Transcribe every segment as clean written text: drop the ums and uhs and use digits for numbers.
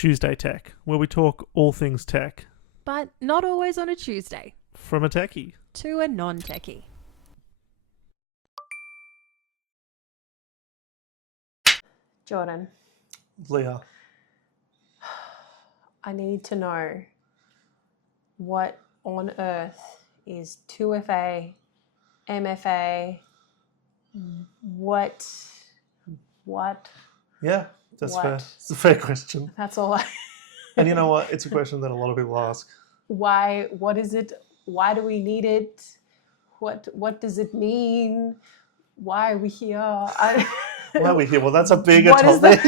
Tuesday Tech, where we talk all things tech But not always on a Tuesday. from a techie. To a non-techy. Jordan, Leah. I need to know what on earth is 2FA, MFA, what? Yeah, that's What? fair. It's a fair question. That's all I... And you know what? It's a question that a lot of people ask. Why? What is it? Why do we need it? What does it mean? Why are we here? Why are we here? Well, that's a bigger What is topic.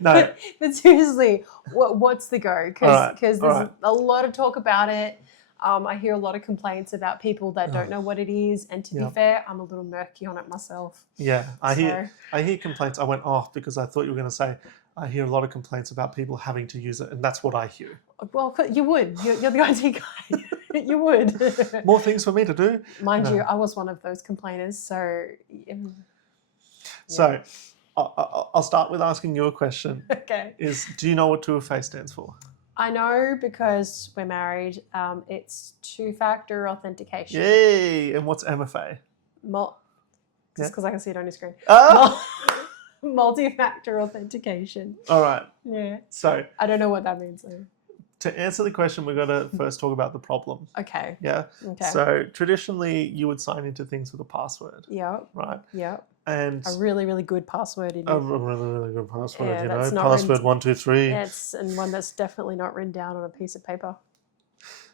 No. But seriously, what's the go? Because there's a lot of talk about it. I hear a lot of complaints about people that don't know what it is. And to be fair, I'm a little murky on it myself. Yeah, I hear complaints. I went off because I thought you were going to say, I hear a lot of complaints about people having to use it, and that's what I hear. Well, you would. You're the IT guy. You would. More things for me to do. Mind you, I was one of those complainers. So, So, I'll start with asking you a question. Okay. Do you know what 2FA stands for? I know because we're married. It's two-factor authentication. Yay! And what's MFA? Just because I can see it on your screen. Oh! Multi-factor authentication. All right. Yeah. So I don't know what that means though. to answer the question, we've got to first talk about the problem. Okay. Yeah. Okay. So traditionally, you would sign into things with a password. Yep. Right. Yep. And A really, really good password. a really, really good password. Yeah, you that's know, not password 123. and one that's definitely not written down on a piece of paper.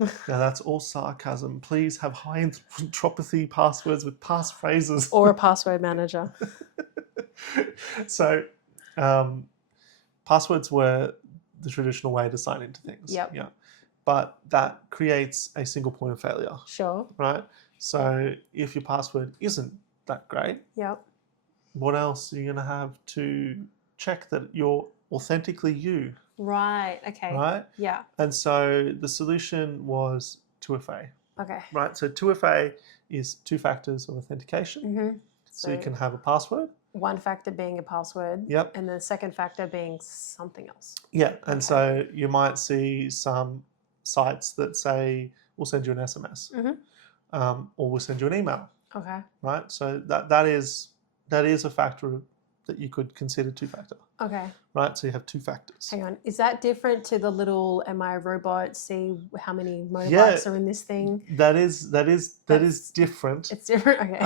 Now that's all sarcasm. Please have high entropy passwords with passphrases. Or a password manager. So, passwords were the traditional way to sign into things. Yep. Yeah. But that creates a single point of failure, Sure. right? So if your password isn't that great, Yep. what else are you going to have to check that you're authentically you, Right. Okay. right? Yeah. And so the solution was 2FA, Okay. right? So 2FA is two factors of authentication. Mm-hmm. So you can have a password. One factor being a password. Yep. And the second factor being something else. Yeah. And Okay. so you might see some sites that say, we'll send you an SMS, or we'll send you an email, Okay. right? So that is a factor that you could consider two-factor, Okay. right? So you have two factors. Hang on. Is that different to the little "Am I a robot? See how many motorbikes are in this thing"? That is different. It's different. Okay.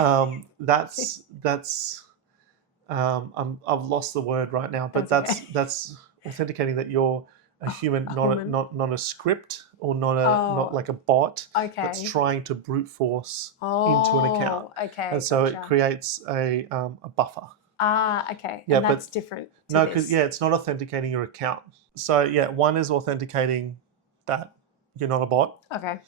I've lost the word right now, but that's authenticating that you're a human, not a script or not like a bot that's trying to brute force into an account. Okay. And so it creates a buffer. Ah, okay. Yeah, and that's different. No, because it's not authenticating your account. So yeah, one is authenticating that you're not a bot. Okay.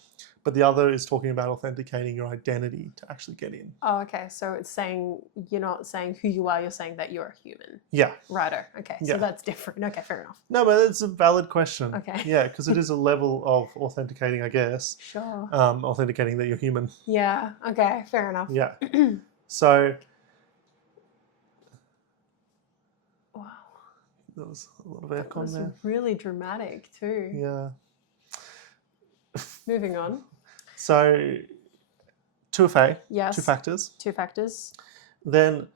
But the other is talking about authenticating your identity to actually get in. Oh, okay. So it's saying you're not saying who you are, you're saying that you're a human. Yeah. Righto. Okay. Yeah. So that's different. Okay, fair enough. No, but it's a valid question. Okay. Yeah, because it is a level of authenticating, I guess. Sure. Authenticating that you're human. Yeah. Okay, fair enough. Yeah. So Wow. there was a lot of aircon That was there. really dramatic too. Yeah. Moving on. So 2FA, Yes. two factors. Two factors. Then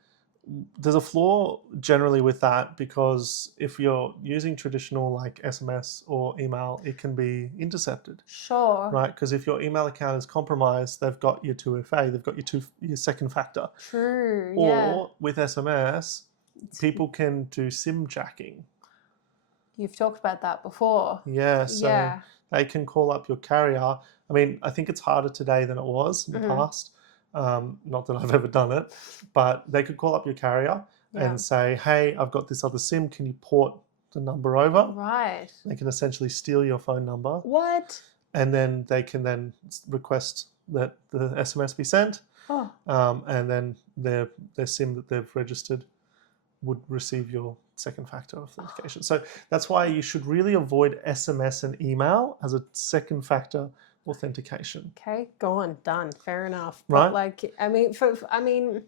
there's a flaw generally with that because if you're using traditional like SMS or email, it can be intercepted, Sure. right? Because if your email account is compromised, they've got your 2FA, they've got your second factor. True. Yeah. Or with SMS, people can do SIM jacking. You've talked about that before. Yeah, so they can call up your carrier. I mean, I think it's harder today than it was in the past. Not that I've ever done it, but they could call up your carrier and say, hey, I've got this other SIM. Can you port the number over? Right. They can essentially steal your phone number. What? And then they can then request that the SMS be sent. Oh. And then their SIM that they've registered would receive your second factor authentication. So that's why you should really avoid SMS and email as a second factor authentication. Okay, go on, done. Fair enough. Right. But like, I mean,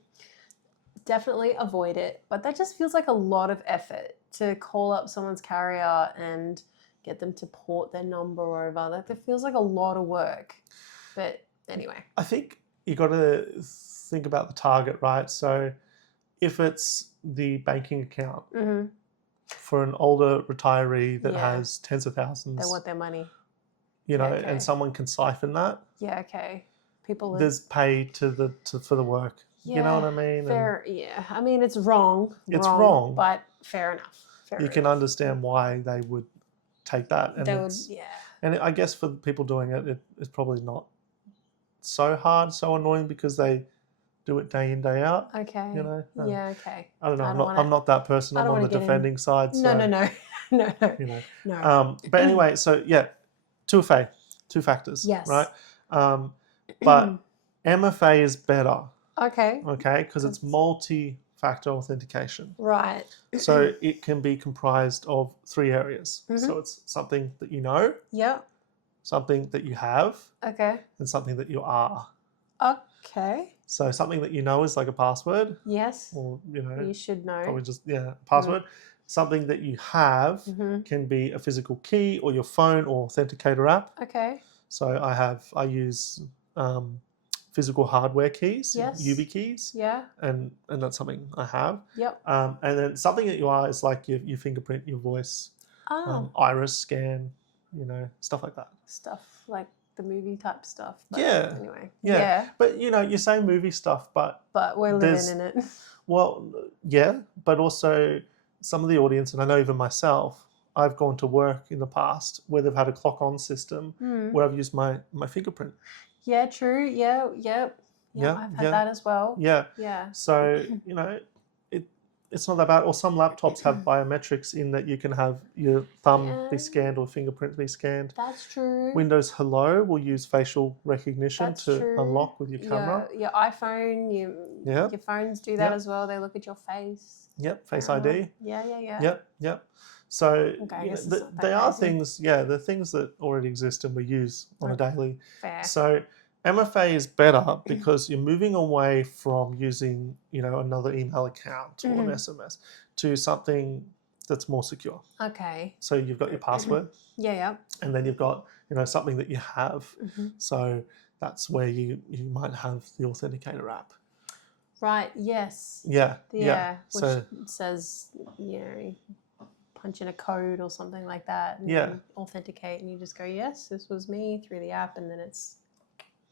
definitely avoid it. But that just feels like a lot of effort to call up someone's carrier and get them to port their number over. That feels like a lot of work. But anyway. I think you got to think about the target, right? So if it's the banking account for an older retiree that has tens of thousands, they want their money. You know, and someone can siphon that. Yeah, okay. People there's pay for the work. Yeah, you know what I mean? Fair, yeah. I mean, it's wrong. It's wrong, but fair enough. You can understand why they would take that, and and I guess for the people doing it, it's probably not so hard, so annoying because they do it day in, day out. Okay. You know. Yeah. Okay. I don't know. I'm not that person. I'm on the defending side. So, No. You know. No. But anyway, so yeah, 2FA, two factors. Yes. Right. But MFA is better. Okay. Okay, because it's multi-factor authentication. Right. So it can be comprised of 3 areas. So it's something that you know. Yep. Something that you have. Okay. And something that you are. Okay. So something that you know is like a password. Yes. Or, you know. You should know. Probably just, password. Something that you have can be a physical key or your phone or authenticator app. Okay. So I use physical hardware keys, UV keys. Yeah. And that's something I have. Yep. And then something that you are is like your fingerprint, your voice, iris scan, you know, stuff like that. Stuff like the movie type stuff. But yeah. Anyway. Yeah. But, you know, you say movie stuff, but we're living in it. Well, yeah, but also some of the audience, and I know even myself, I've gone to work in the past where they've had a clock on system where I've used my fingerprint. Yeah, true. Yeah, I've had that as well. Yeah. Yeah. So, you know, it's not that bad. Or some laptops have biometrics in that you can have your thumb be scanned or fingerprint be scanned. That's true. Windows Hello will use facial recognition to unlock with your camera. Your iPhone, your phones do that as well. They look at your face. Yep, Face ID. Yeah. Yep. So they are things, they're things that already exist and we use on a daily. Fair. So MFA is better because you're moving away from using, you know, another email account or an SMS to something that's more secure. Okay. So you've got your password. Yeah. And then you've got, you know, something that you have. So that's where you might have the authenticator app. Right. Yes. Yeah. Which says, you know, punch in a code or something like that and you authenticate and you just go, yes, this was me through the app, and then it's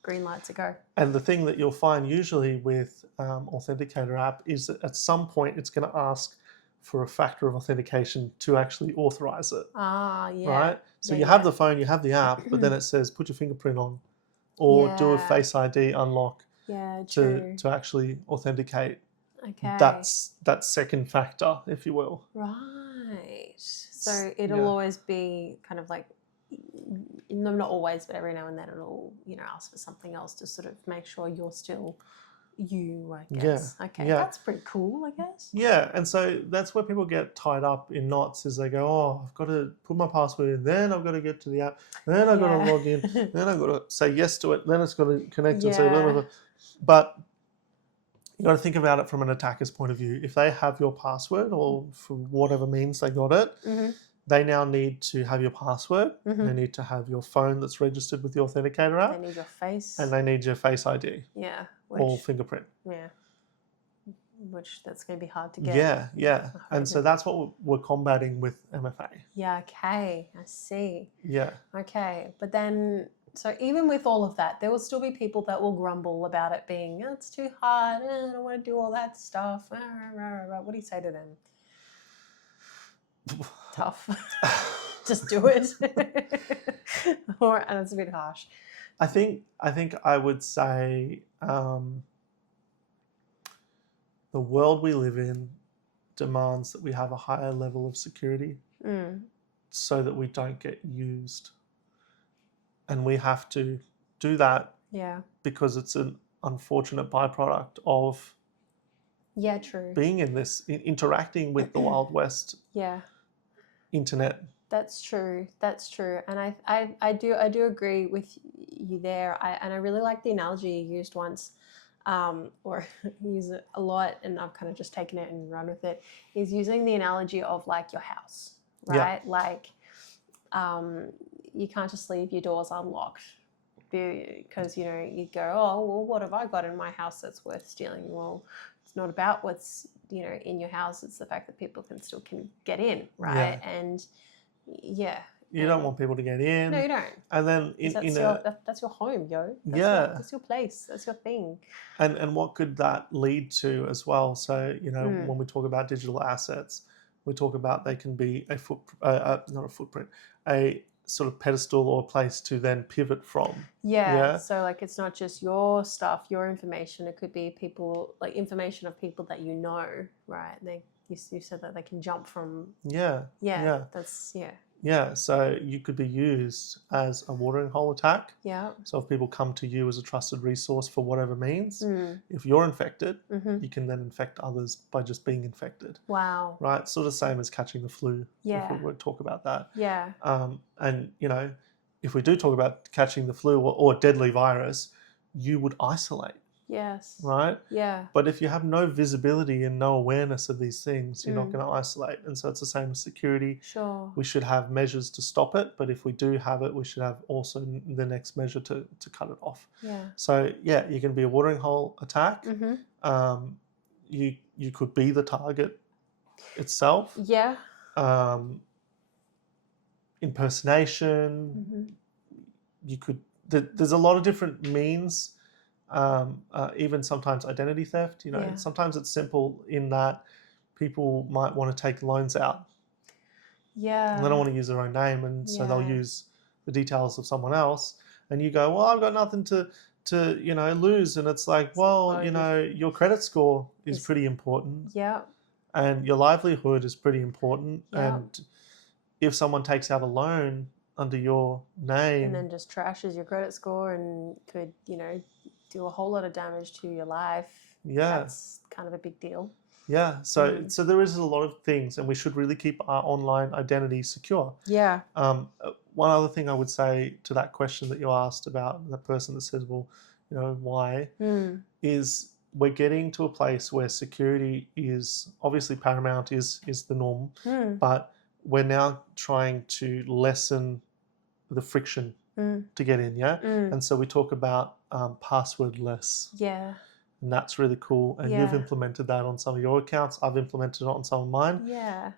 green light to go. And the thing that you'll find usually with authenticator app is that at some point it's going to ask for a factor of authentication to actually authorize it. Right? So you have the phone, you have the app, but then it says put your fingerprint on or do a Face ID unlock to actually authenticate. Okay. That second factor, if you will. Right. So it'll always be kind of like, not always, but every now and then it'll, you know, ask for something else to sort of make sure you're still you, I guess. Yeah. Okay, that's pretty cool, I guess. Yeah, and so that's where people get tied up in knots is they go, oh, I've got to put my password in, then I've got to get to the app, then I've got to log in, then I've got to say yes to it, then it's got to connect and say blah, blah, blah. But you got to think about it from an attacker's point of view. If they have your password or for whatever means they got it, they now need to have your password. They need to have your phone that's registered with the authenticator app. They need your face. And they need your Face ID. Yeah. Or fingerprint. Yeah. Which that's going to be hard to get. Yeah. And so that's what we're combating with MFA. Yeah, okay. I see. Yeah. Okay. But then, so even with all of that, there will still be people that will grumble about it being, oh, it's too hard. I don't want to do all that stuff. What do you say to them? Tough. Just do it. And it's a bit harsh. I think I would say the world we live in demands that we have a higher level of security so that we don't get used. And we have to do that because it's an unfortunate byproduct of being in this, interacting with the Wild West internet. That's true. And I do agree with you there. And I really like the analogy you used once or use it a lot, and I've kind of just taken it and run with it, is using the analogy of like your house, right? Like you can't just leave your doors unlocked because, you know, you go, oh, well, what have I got in my house that's worth stealing? Well, it's not about what's, you know, in your house. It's the fact that people can get in, right? Yeah. And you don't want people to get in. No, you don't. And then that's your home, yo. That's your place. That's your thing. And what could that lead to as well? So, you know, when we talk about digital assets, we talk about they can be not a footprint, a sort of pedestal or place to then pivot from. Yeah. So like it's not just your stuff, your information. It could be people, like information of people that you know, right? You said that they can jump from. Yeah. Yeah, so you could be used as a watering hole attack. Yeah. So if people come to you as a trusted resource for whatever means, if you're infected, you can then infect others by just being infected. Wow. Right? Sort of same as catching the flu. Yeah. If we would talk about that. Yeah. And, you know, if we do talk about catching the flu or deadly virus, you would isolate. Yes. Right? Yeah. But if you have no visibility and no awareness of these things, you're not going to isolate. And so it's the same as security. Sure. We should have measures to stop it, but if we do have it, we should have also the next measure to cut it off. Yeah. So yeah, you can be a watering hole attack. You could be the target itself. Yeah. Impersonation. You could. There's a lot of different means. Even sometimes identity theft, you know, sometimes it's simple in that people might want to take loans out. Yeah. And they don't want to use their own name, and so they'll use the details of someone else. And you go, well, I've got nothing to you know, lose. And it's like, well, you know, your credit score is pretty important. Yeah. And your livelihood is pretty important. Yeah. And if someone takes out a loan under your name. And then just trashes your credit score and could, you know, do a whole lot of damage to your life. Yeah. That's kind of a big deal. Yeah. So there is a lot of things, and we should really keep our online identity secure. Yeah. One other thing I would say to that question that you asked about the person that says, well, you know, why, is we're getting to a place where security is obviously paramount, is the norm, but we're now trying to lessen the friction to get in, and so we talk about passwordless. Yeah. And that's really cool. And you've implemented that on some of your accounts. I've implemented it on some of mine. Yeah.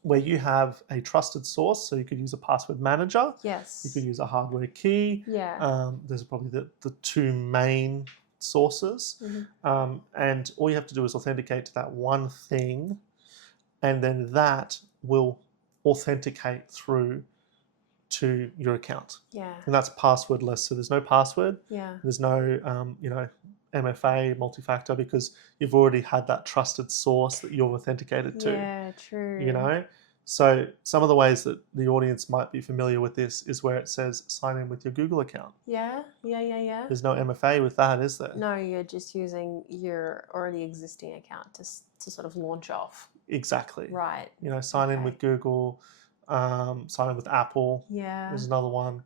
Where you have a trusted source, so you could use a password manager. Yes. You could use a hardware key. Yeah. There's probably the two main sources. And all you have to do is authenticate to that one thing, and then that will authenticate through to your account. Yeah. And that's passwordless. So there's no password. Yeah. There's no, you know, MFA, multi-factor, because you've already had that trusted source that you've authenticated to. Yeah, true. You know? So some of the ways that the audience might be familiar with this is where it says sign in with your Google account. Yeah. There's no MFA with that, is there? No, you're just using your already existing account to sort of launch off. Exactly. Right. You know, sign in with Google, sign in with Apple. Yeah. There's another one.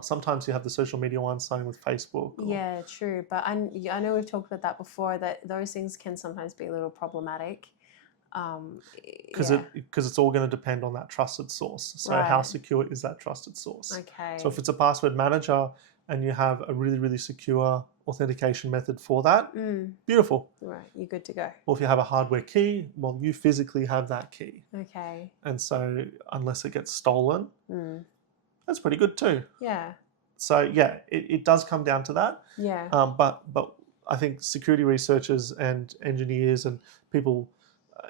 Sometimes you have the social media ones, sign in with Facebook. Yeah, true. But I know we've talked about that before, that those things can sometimes be a little problematic. Because it's all going to depend on that trusted source. So how secure is that trusted source? Okay. So if it's a password manager and you have a really, really secure authentication method for that, beautiful. Right, you're good to go. Or if you have a hardware key, well, you physically have that key. Okay. And so unless it gets stolen, that's pretty good too. Yeah. So yeah, it does come down to that. Yeah. But I think security researchers and engineers and people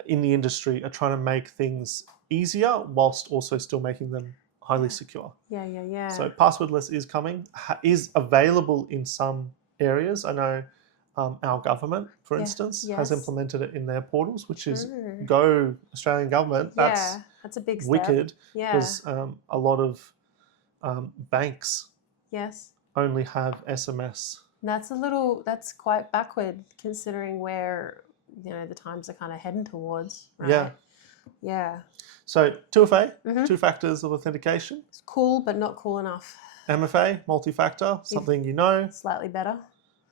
in the industry are trying to make things easier whilst also still making them highly secure. Yeah. So passwordless is coming, is available in some areas. I know our government, for instance, has implemented it in their portals, which is go Australian government. That's a big step. wicked. Because a lot of banks only have SMS. That's quite backward considering where, you know, the times are kind of heading towards, right? Yeah. So 2FA, two factors of authentication. It's cool, but not cool enough. MFA, multi-factor, something you know. Slightly better.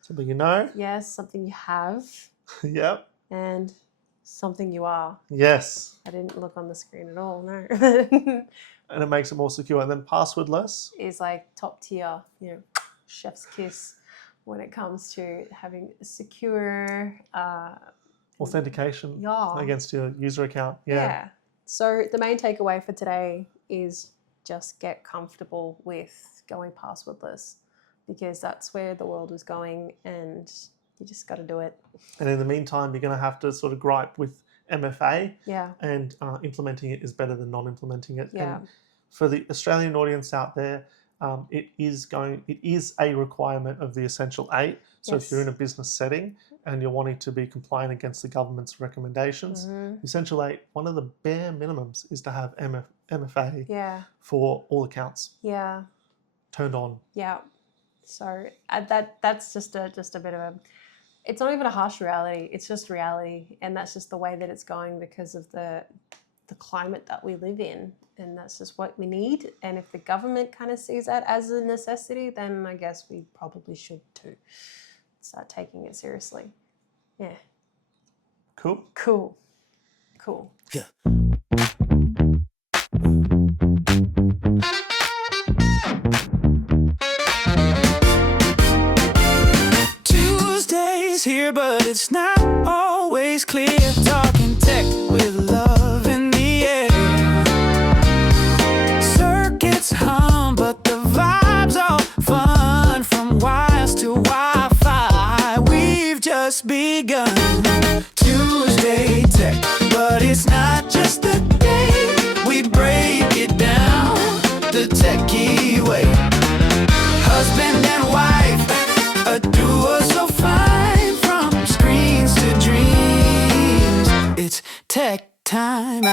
Something you know. Yes, something you have, Yep. and something you are. Yes. I didn't look on the screen at all, no. And it makes it more secure. And then passwordless. Is like top tier, you know, chef's kiss when it comes to having secure Authentication yeah. against your user account. Yeah. So the main takeaway for today is just get comfortable with going passwordless, because that's where the world is going, and you just got to do it. And in the meantime, you're going to have to sort of gripe with MFA, Yeah. and implementing it is better than non-implementing it. Yeah. And for the Australian audience out there, it is a requirement of the Essential 8. So if you're in a business setting and you're wanting to be compliant against the government's recommendations, Essential 8, one of the bare minimums is to have MFA for all accounts turned on. Yeah. So that's just a bit of a, it's not even a harsh reality, it's just reality, and that's just the way that it's going because of the climate that we live in, and that's just what we need. And if the government kind of sees that as a necessity, then I guess we probably should too start taking it seriously. Yeah. Cool. Yeah. Tuesday's here, but it's not always clear. Talking tech with love in the air. Circuits hum, but the vibes are fun. From wires to Wi-Fi, we've just begun. Tuesday tech, but it's not just the day. We break it down the techie way. Husband and wife, a duo so fine. From screens to dreams, it's tech time.